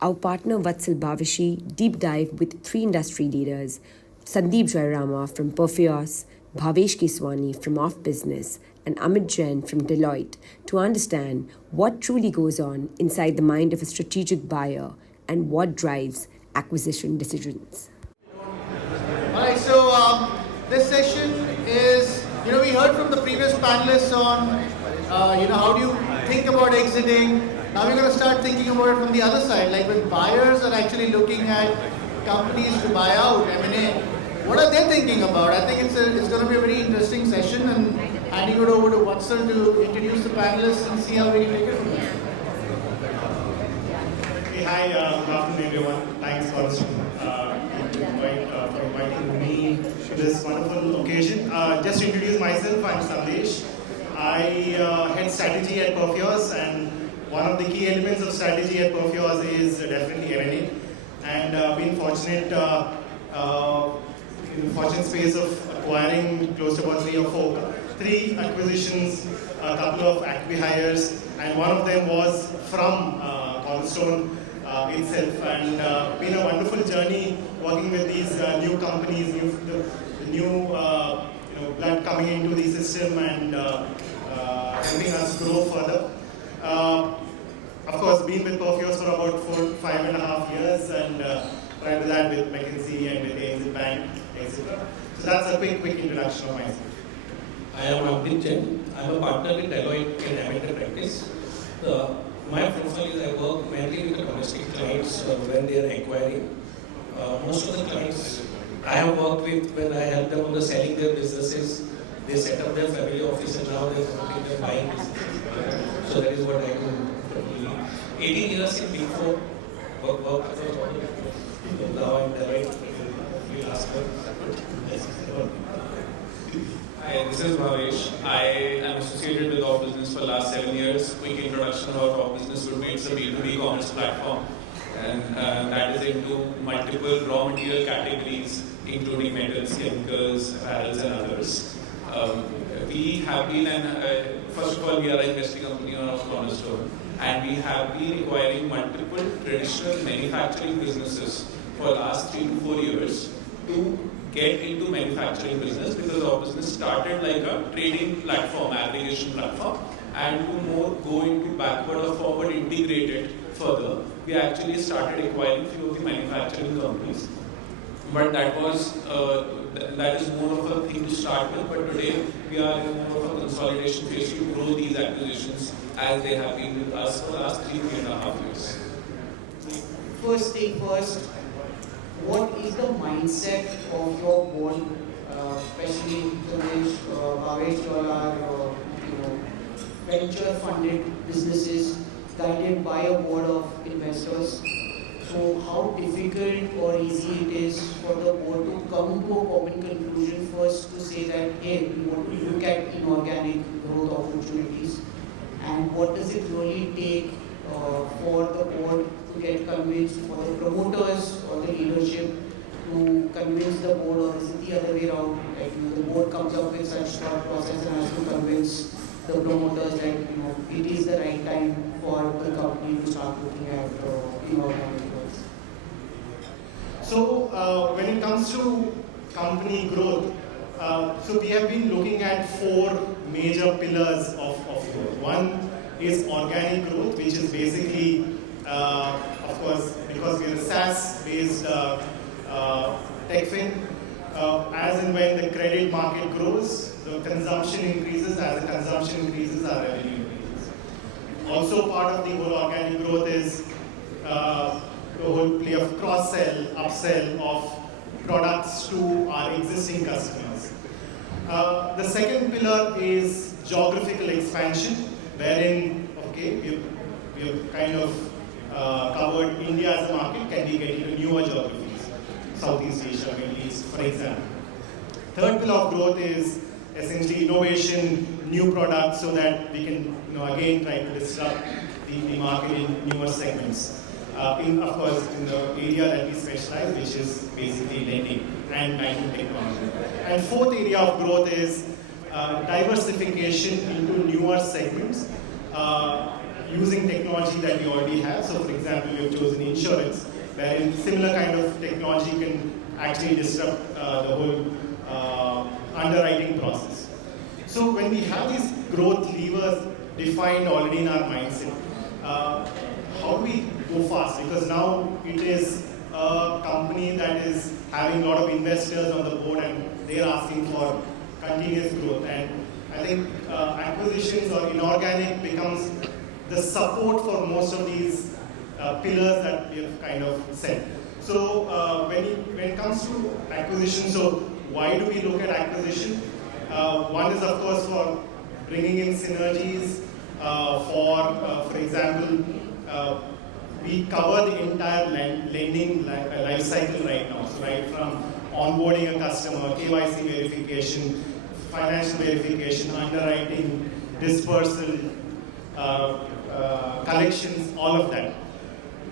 our partner Vatsal Bavishi deep dive with three industry leaders, Sandeep Jayarama from Perfios, Bhavesh Keswani from OfBusiness, and Amit Jain from Deloitte to understand what truly goes on inside the mind of a strategic buyer and what drives acquisition decisions. Alright, so this session is, we heard from the previous panelists on, how do you think about exiting. Now we're going to start thinking about it from the other side, like when buyers are actually looking at companies to buy out, M&A, what are they thinking about? I think it's going to be a very interesting session, and handing it over to Vatsal to introduce the panelists and see how we can take it from there. Hey, hi, good afternoon everyone. Thanks for inviting me to this wonderful occasion. Just to introduce myself, I'm Sandeep. I head strategy at Perfios, and one of the key elements of strategy at Perfios is definitely M&A. And been fortunate in the fortunate space of acquiring close to about three acquisitions, a couple of acqui-hires, and one of them was from Cornerstone itself. And been a wonderful journey working with these new companies, new blood coming into the system and helping us grow further. Of course, been with Perfios for about 5.5 years, and prior to that with McKinsey and with Exit Bank, etc. So that's a quick introduction of myself. I am Amit Jain. I am a partner with Deloitte in M&A practice. My profile is I work mainly with the domestic clients when they are acquiring. Most of the clients I have worked with, when I help them on the selling their businesses, they set up their family office and now they are promoting their buying business. So that is what I do. 18 years in Big Four, work now I'm Deloitte. We'll ask her. Hi, this is Bhavesh. I am associated with OfBusiness for the last 7 years. Quick introduction about OfBusiness would be it's a B2B commerce platform, and that is into multiple raw material categories, including metals, chemicals, apparels, and others. We have been, first of all, we are an investing company on Cornerstone, and we have been acquiring multiple traditional manufacturing businesses for the last 3 to 4 years to get into manufacturing business, because our business started like a trading platform, aggregation platform, and to more go into backward or forward integrated further, we actually started acquiring few of the manufacturing companies. But that was that is more of a thing to start with. But today we are in more of a consolidation phase to grow these acquisitions as they have been with us for the last 3.5 years. First thing first, what is the mindset of your board, especially Bhavesh, you are venture-funded businesses guided by a board of investors. So how difficult or easy it is for the board to come to a common conclusion first to say that, hey, we want to look at inorganic growth opportunities, and what does it really take for the board to get convinced, for the promoters or the leadership to convince the board, or is it the other way around? Like, the board comes up with such thought process and has to convince the promoters that it is the right time for the company to start looking at inorganic growth. So when it comes to company growth, so we have been looking at 4 major pillars of growth. One is organic growth, which is basically, of course, because we are a SaaS-based tech fin, as and when the credit market grows, the consumption increases. As the consumption increases, our revenue increases. Also, part of the whole organic growth is the whole play of cross-sell, upsell of products to our existing customers. The second pillar is geographical expansion, wherein, we have kind of covered India as a market. Can we get into newer geographies? Southeast Asia, Middle East, for example. Third pillar of growth is essentially innovation, new products, so that we can, again, try to disrupt the market in newer segments. Of course, in the area that we specialize, which is basically lending and banking technology. And fourth area of growth is diversification into newer segments. using technology that we already have. So for example, we have chosen insurance, wherein similar kind of technology can actually disrupt the whole underwriting process. So when we have these growth levers defined already in our mindset, how do we go fast? Because now it is a company that is having a lot of investors on the board and they're asking for continuous growth. And I think acquisitions or inorganic becomes the support for most of these pillars that we have kind of set. So when it comes to acquisition, so why do we look at acquisition? One is of course for bringing in synergies. For example, we cover the entire lending life cycle right now. So right from onboarding a customer, KYC verification, financial verification, underwriting, dispersal, collections, all of that.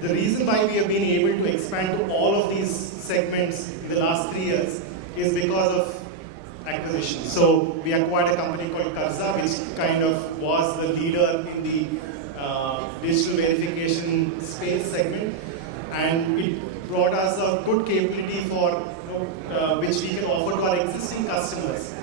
The reason why we have been able to expand to all of these segments in the last 3 years is because of acquisition. So we acquired a company called Karza, which kind of was the leader in the digital verification space segment, and it brought us a good capability for which we can offer to our existing customers,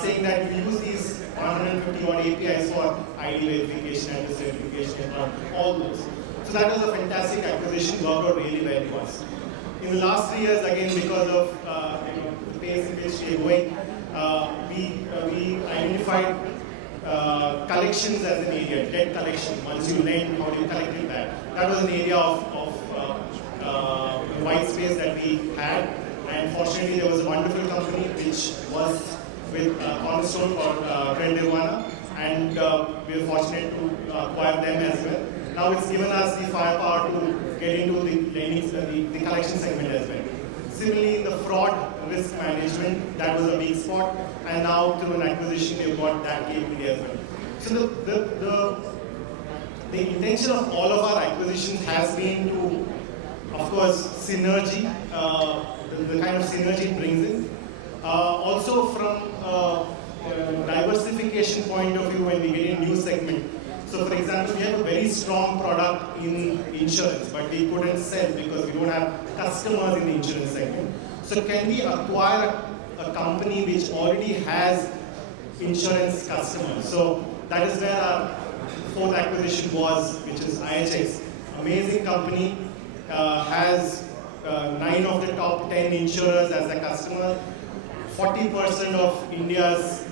saying that we use these 150 odd APIs for ID verification, address verification, and all those. So that was a fantastic acquisition, worked out really well for us. In the last 3 years, again, because of the pace in which we are going, we identified collections as an area, debt collection. Once you lend, how do you collect it back? That was an area of white space that we had, and fortunately there was a wonderful company which was with Cornerstone called Nirvana, and we were fortunate to acquire them as well. Now it's given us the firepower to get into the collection segment as well. Similarly, in the fraud risk management, that was a weak spot, and now through an acquisition, we've got that capability as well. So the intention of all of our acquisitions has been to, of course, synergy, the kind of synergy it brings in. Also from a diversification point of view, when we get in new segment. So for example, we have a very strong product in insurance, but we couldn't sell because we don't have customers in the insurance segment. So can we acquire a company which already has insurance customers? So that is where our fourth acquisition was, which is IHX. Amazing company, has 9 of the top 10 insurers as a customer, 40% of India's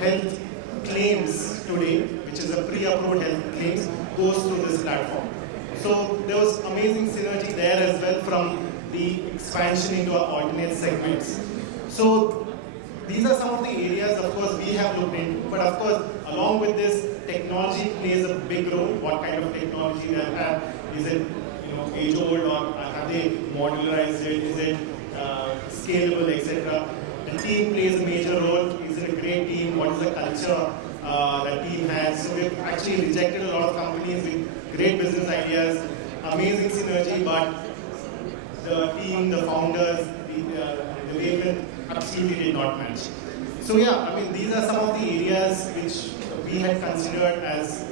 health claims today, which is a pre-approved health claims, goes through this platform. So there was amazing synergy there as well from the expansion into our alternate segments. So these are some of the areas, of course, we have looked into. But of course, along with this, technology plays a big role. What kind of technology they have? Is it age-old, or have they modularized it? Is it scalable, etc.? The team plays a major role. Is it a great team? What is the culture that team has? So we've actually rejected a lot of companies with great business ideas, amazing synergy, but the team, the founders, the wavelength absolutely did not match. So yeah, I mean, these are some of the areas which we had considered as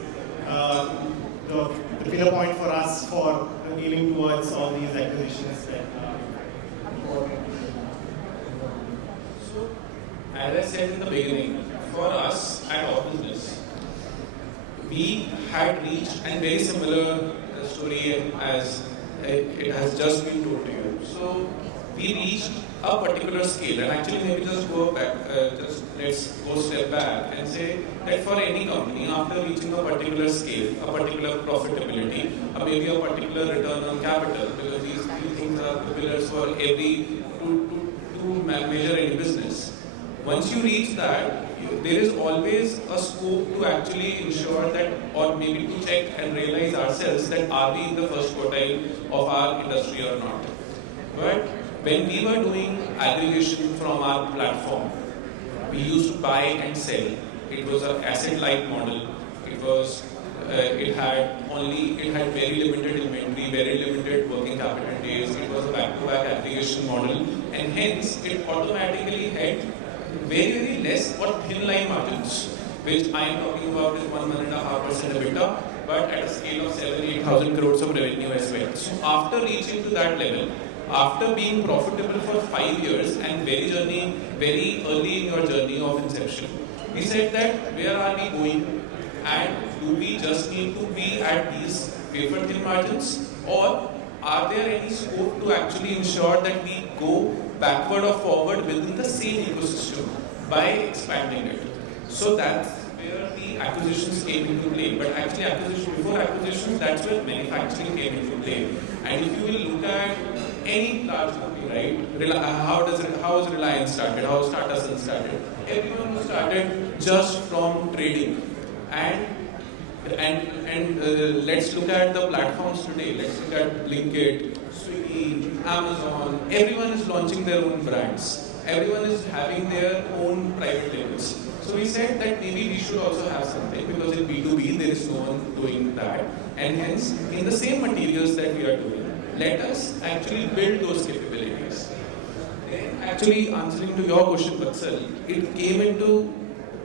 the pillar point for us for aiming towards all these acquisitions that As I said in the beginning, for us at OfBusiness, we had reached, and very similar story as it has just been told to you. So we reached a particular scale, and actually maybe just go back, let's go step back and say that for any company, after reaching a particular scale, a particular profitability, or maybe a particular return on capital, because these three things are the pillars for every to measure any business. Once you reach that, there is always a scope to actually ensure that, or maybe to check and realize ourselves that are we in the first quartile of our industry or not. But when we were doing aggregation from our platform, we used to buy and sell. It was an asset-light model. It had very limited inventory, very limited working capital days. It was a back-to-back aggregation model, and hence it automatically had very less or thin line margins, which I am talking about is 1.5% EBITDA, but at a scale of 7,000-8,000 crores of revenue as well. So after reaching to that level, after being profitable for 5 years and very early in your journey of inception, we said that where are we going, and do we just need to be at these wafer thin margins, or are there any scope to actually ensure that we go backward or forward within the same ecosystem by expanding it? So that's where the acquisitions came into play. But actually, before acquisitions, that's where manufacturing came into play. And if you will look at any large company, right? How was Reliance started? How was Tata Sons started? Everyone was started just from trading. And let's look at the platforms today. Let's look at Blinkit, Swiggy, Amazon. Everyone is launching their own brands. Everyone is having their own private labels. So we said that maybe we should also have something, because in B2B there is no one doing that. And hence, in the same materials that we are doing, let us actually build those capabilities. Then actually answering to your question, Vatsal, it came into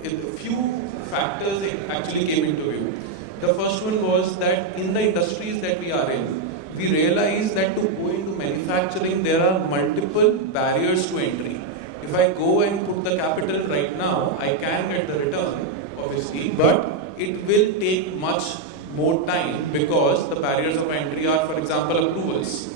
a few factors actually came into view. The first one was that in the industries that we are in, we realized that to go into manufacturing, there are multiple barriers to entry. If I go and put the capital right now, I can get the return, obviously, but it will take much more time because the barriers of entry are, for example, approvals.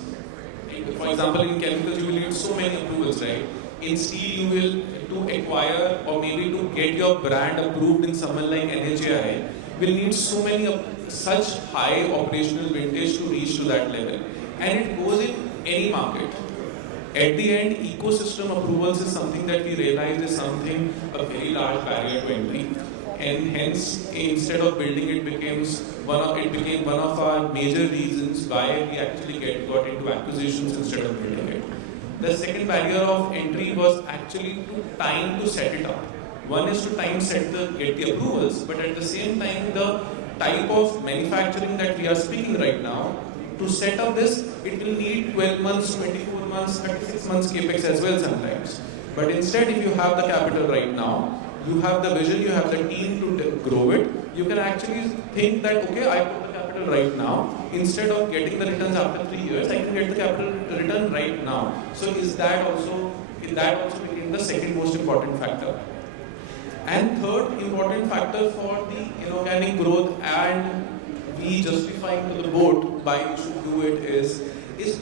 For example, in chemicals, you will need so many approvals, right? In steel, you will, to acquire or maybe to get your brand approved in someone like NHAI, will need so many such high operational vintage to reach to that level. And it goes in any market. At the end, ecosystem approvals is something that we realize is something a very large barrier to entry. And hence, instead of building it, became one of our major reasons why we actually got into acquisitions instead of building it. The second barrier of entry was actually time to set it up. One is to get the approvals, but at the same time, the type of manufacturing that we are speaking right now, to set up this, it will need 12 months, 24 months, 36 months capex as well sometimes. But instead, if you have the capital right now, you have the vision, you have the team to grow it, you can actually think that, okay, I put the capital right now. Instead of getting the returns after 3 years, I can get the capital return right now. So that also became the second most important factor. And third important factor for the inorganic growth and we justifying to the board why you should do it is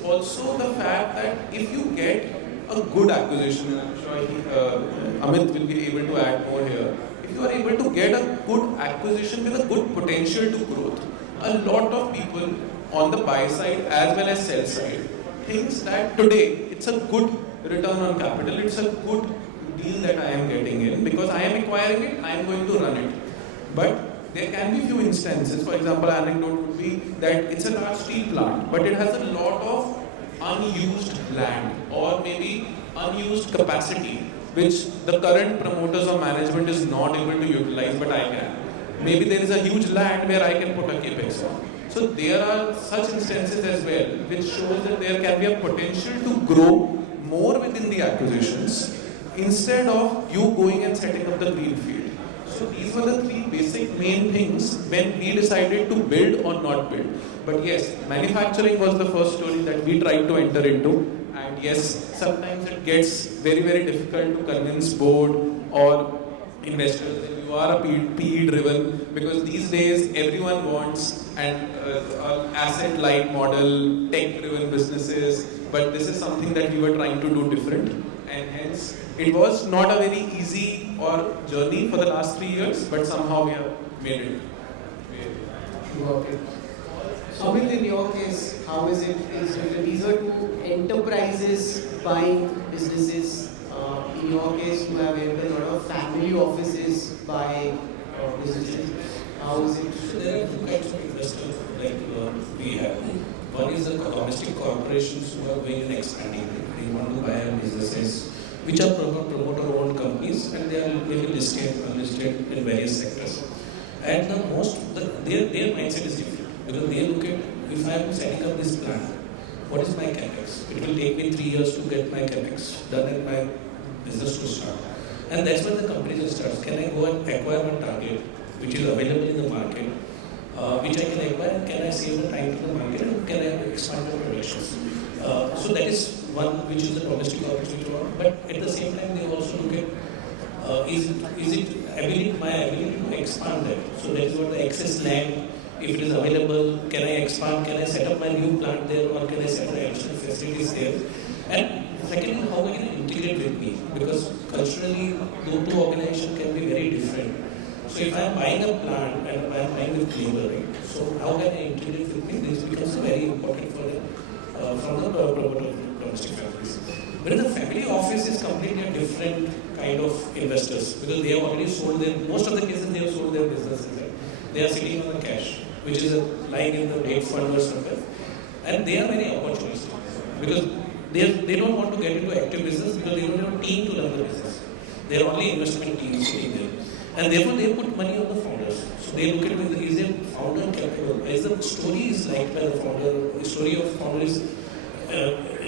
also the fact that if you get a good acquisition, and I'm sure Amit will be able to add more here, if you are able to get a good acquisition with a good potential to growth, a lot of people on the buy side as well as sell side thinks that today it's a good return on capital, it's a good deal that I am getting in because I am acquiring it, I am going to run it. But there can be few instances, for example, anecdote would be that it's a large steel plant, but it has a lot of unused land or maybe unused capacity, which the current promoters or management is not able to utilize, but I can. Maybe there is a huge land where I can put a capex on. So there are such instances as well, which shows that there can be a potential to grow more within the acquisitions instead of you going and setting up the greenfield. So these were the three basic main things when we decided to build or not build. But yes, manufacturing was the first story that we tried to enter into. And yes, sometimes it gets very, very difficult to convince board or investors that you are a PE driven, because these days everyone wants an asset-light model, tech-driven businesses. But this is something that we were trying to do different. And hence, it was not a very easy journey for the last 3 years, but somehow we have made it. Okay. So, Amit, in your case, how is it? These are two enterprises buying businesses. In your case, you have helped a lot of family offices buy businesses. How is it? So there are two kinds of investors like we have. One is the domestic corporations who are going and expanding. They want to buy businesses which are promoter-owned companies, and they are maybe listed, unlisted in various sectors. And their mindset is different, because they look at, if I am setting up this plan, what is my capex? It will take me 3 years to get my capex done and my business to start. And that's when the company starts. Can I go and acquire one target which is available in the market, which I can acquire, and can I save the time to the market, and can I expand the productions? So that is one which is the domestic opportunity. But at the same time, they also look at is it my ability to expand that? So that is what the excess land, if it is available, can I expand, can I set up my new plant there, or can I set up additional facilities there? And secondly, how I can integrate with me? Because culturally, the two organizations can be very different. So if I am buying a plant and I am buying with labor, right? So how can I integrate with me? This becomes very important for from the promoter domestic families. But in the family office is completely a different kind of investors, because they have already sold their, most of the cases they have sold their businesses. Right? They are sitting on the cash, which is lying in the debt fund or somewhere. And they are very opportunistic, because they don't want to get into active business because they don't have a team to run the business. They are only investment teams sitting there. And therefore they put money on the founders. So they look at whether is a founder capable. As the story is liked by the founder, the story of founder is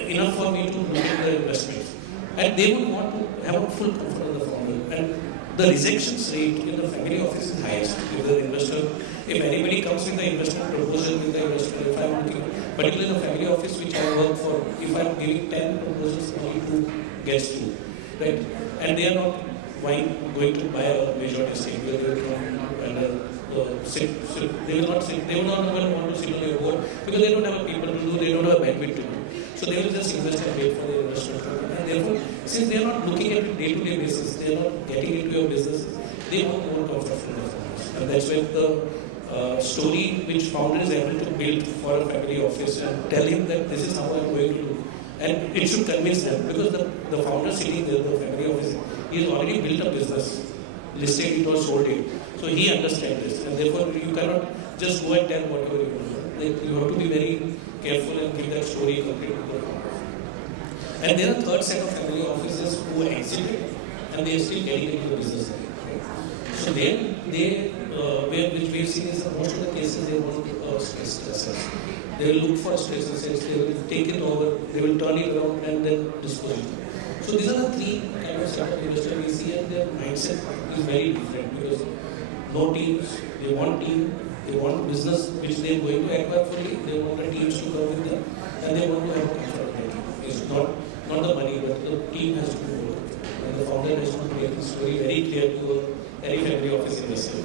enough for me to look at the investments. And they would want to have a full comfort of the founder. And the rejections rate in the family office is highest. If the investor, if anybody comes with the investment proposal with the investor, if I'm looking, particularly in the family office which I work for, if I'm giving 10 proposals, only 2 gets through, right? And they are not going to buy a majority stake. They will come and they will not want to sit on your board because they don't have people to do, they don't have a bandwidth to do. So they will just invest and wait for the investment. And therefore, since they are not looking at it day-to-day basis, they are not getting into your business, they want more comfort from the founders. And that's where the story which founder is able to build for a family office and tell him that this is how I'm going to do. And it should convince them, because the founder sitting there, the family office, he has already built a business, listed it or sold it. So he understands this, and therefore you cannot just go and tell whatever you want. You have to be very careful and give that story complete to the founder. And there are third set of family offices who exited and they are still getting into the business. So then which we have seen is that most of the cases they want stressed assets. They will look for stressed assets, they will take it over, they will turn it around and then dispose it. So these are the three kind of set of investors we see, and their mindset is very different, because no teams, they want team, they want business which they are going to acquire fully, they want the teams to come with them, and they want to have a comfort with them. It's not the money, but the team has to be involved. And the founder has to make the story very clear to any family office investor.